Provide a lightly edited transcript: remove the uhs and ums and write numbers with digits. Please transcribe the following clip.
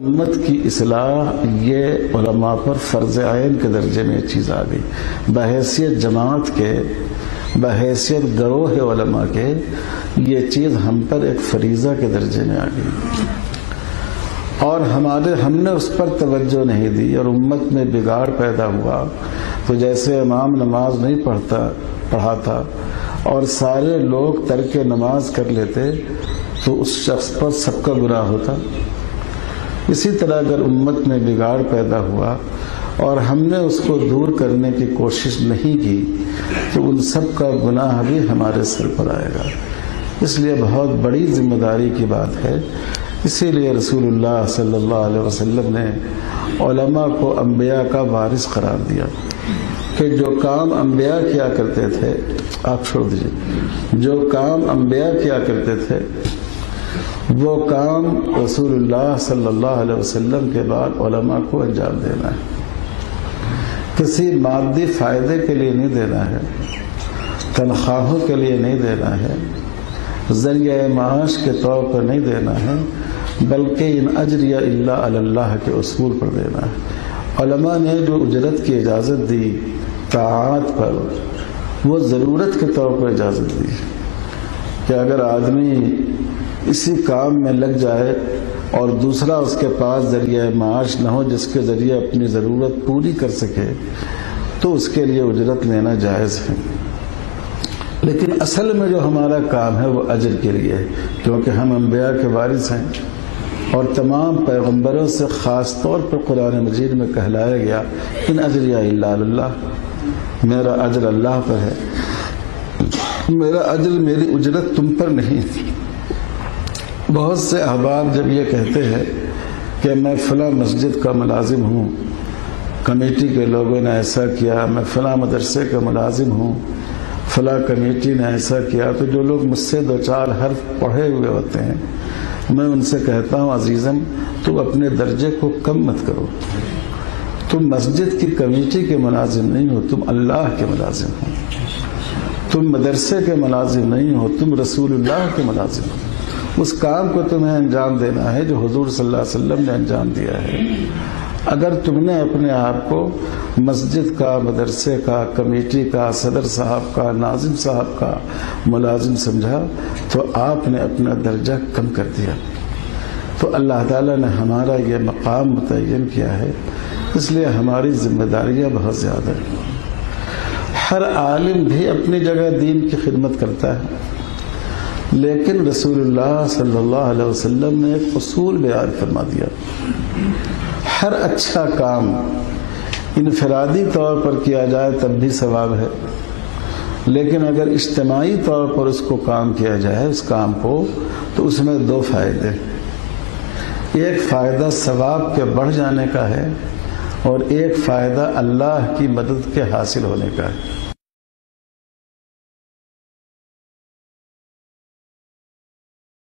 امت کی اصلاح یہ علماء پر فرض عین کے درجے میں یہ چیز آ گئی، بحیثیت جماعت کے، بحیثیت گروہ علماء کے، یہ چیز ہم پر ایک فریضہ کے درجے میں آ گئی، اور ہم نے اس پر توجہ نہیں دی، اور امت میں بگاڑ پیدا ہوا۔ تو جیسے امام نماز نہیں پڑھاتا اور سارے لوگ ترک نماز کر لیتے تو اس شخص پر سب کا گناہ ہوتا۔ اسی طرح اگر امت میں بگاڑ پیدا ہوا اور ہم نے اس کو دور کرنے کی کوشش نہیں کی تو ان سب کا گناہ بھی ہمارے سر پر آئے گا۔ اس لیے بہت بڑی ذمہ داری کی بات ہے۔ اسی لیے رسول اللہ صلی اللہ علیہ وسلم نے علماء کو انبیاء کا وارث قرار دیا کہ جو کام انبیاء کیا کرتے تھے، آپ چھوڑ دیجیے، جو کام انبیاء کیا کرتے تھے وہ کام رسول اللہ صلی اللہ علیہ وسلم کے بعد علماء کو انجام دینا ہے۔ کسی مادی فائدے کے لیے نہیں دینا ہے، تنخواہوں کے لیے نہیں دینا ہے، ذریعہ معاش کے طور پر نہیں دینا ہے، بلکہ ان اجریہ الا علی اللہ کے اصول پر دینا ہے۔ علماء نے جو اجرت کی اجازت دی طاعات پر، وہ ضرورت کے طور پر اجازت دی کہ اگر آدمی اسی کام میں لگ جائے اور دوسرا اس کے پاس ذریعہ معاش نہ ہو جس کے ذریعے اپنی ضرورت پوری کر سکے تو اس کے لیے اجرت لینا جائز ہے، لیکن اصل میں جو ہمارا کام ہے وہ اجر کے لیے ہے، کیونکہ ہم انبیاء کے وارث ہیں اور تمام پیغمبروں سے خاص طور پر قرآن مجید میں کہلایا گیا ان اجریہ الا اللہ، میرا اجر اللہ پر ہے، میرا اجر، میری اجرت تم پر نہیں۔ بہت سے احباب جب یہ کہتے ہیں کہ میں فلاں مسجد کا ملازم ہوں، کمیٹی کے لوگوں نے ایسا کیا، میں فلاں مدرسے کا ملازم ہوں، فلاں کمیٹی نے ایسا کیا، تو جو لوگ مجھ سے دو چار حرف پڑھے ہوئے ہوتے ہیں میں ان سے کہتا ہوں عزیزم تم اپنے درجے کو کم مت کرو، تم مسجد کی کمیٹی کے ملازم نہیں ہو، تم اللہ کے ملازم ہو، تم مدرسے کے ملازم نہیں ہو، تم رسول اللہ کے ملازم ہو۔ اس کام کو تمہیں انجام دینا ہے جو حضور صلی اللہ علیہ وسلم نے انجام دیا ہے۔ اگر تم نے اپنے آپ کو مسجد کا، مدرسے کا، کمیٹی کا، صدر صاحب کا، ناظم صاحب کا ملازم سمجھا تو آپ نے اپنا درجہ کم کر دیا۔ تو اللہ تعالیٰ نے ہمارا یہ مقام متعین کیا ہے، اس لیے ہماری ذمہ داریاں بہت زیادہ ہیں۔ ہر عالم بھی اپنی جگہ دین کی خدمت کرتا ہے، لیکن رسول اللہ صلی اللہ علیہ وسلم نے ایک اصول بیان فرما دیا، ہر اچھا کام انفرادی طور پر کیا جائے تب بھی ثواب ہے، لیکن اگر اجتماعی طور پر اس کو کام کیا جائے، اس کام کو، تو اس میں دو فائدے، ایک فائدہ ثواب کے بڑھ جانے کا ہے اور ایک فائدہ اللہ کی مدد کے حاصل ہونے کا ہے۔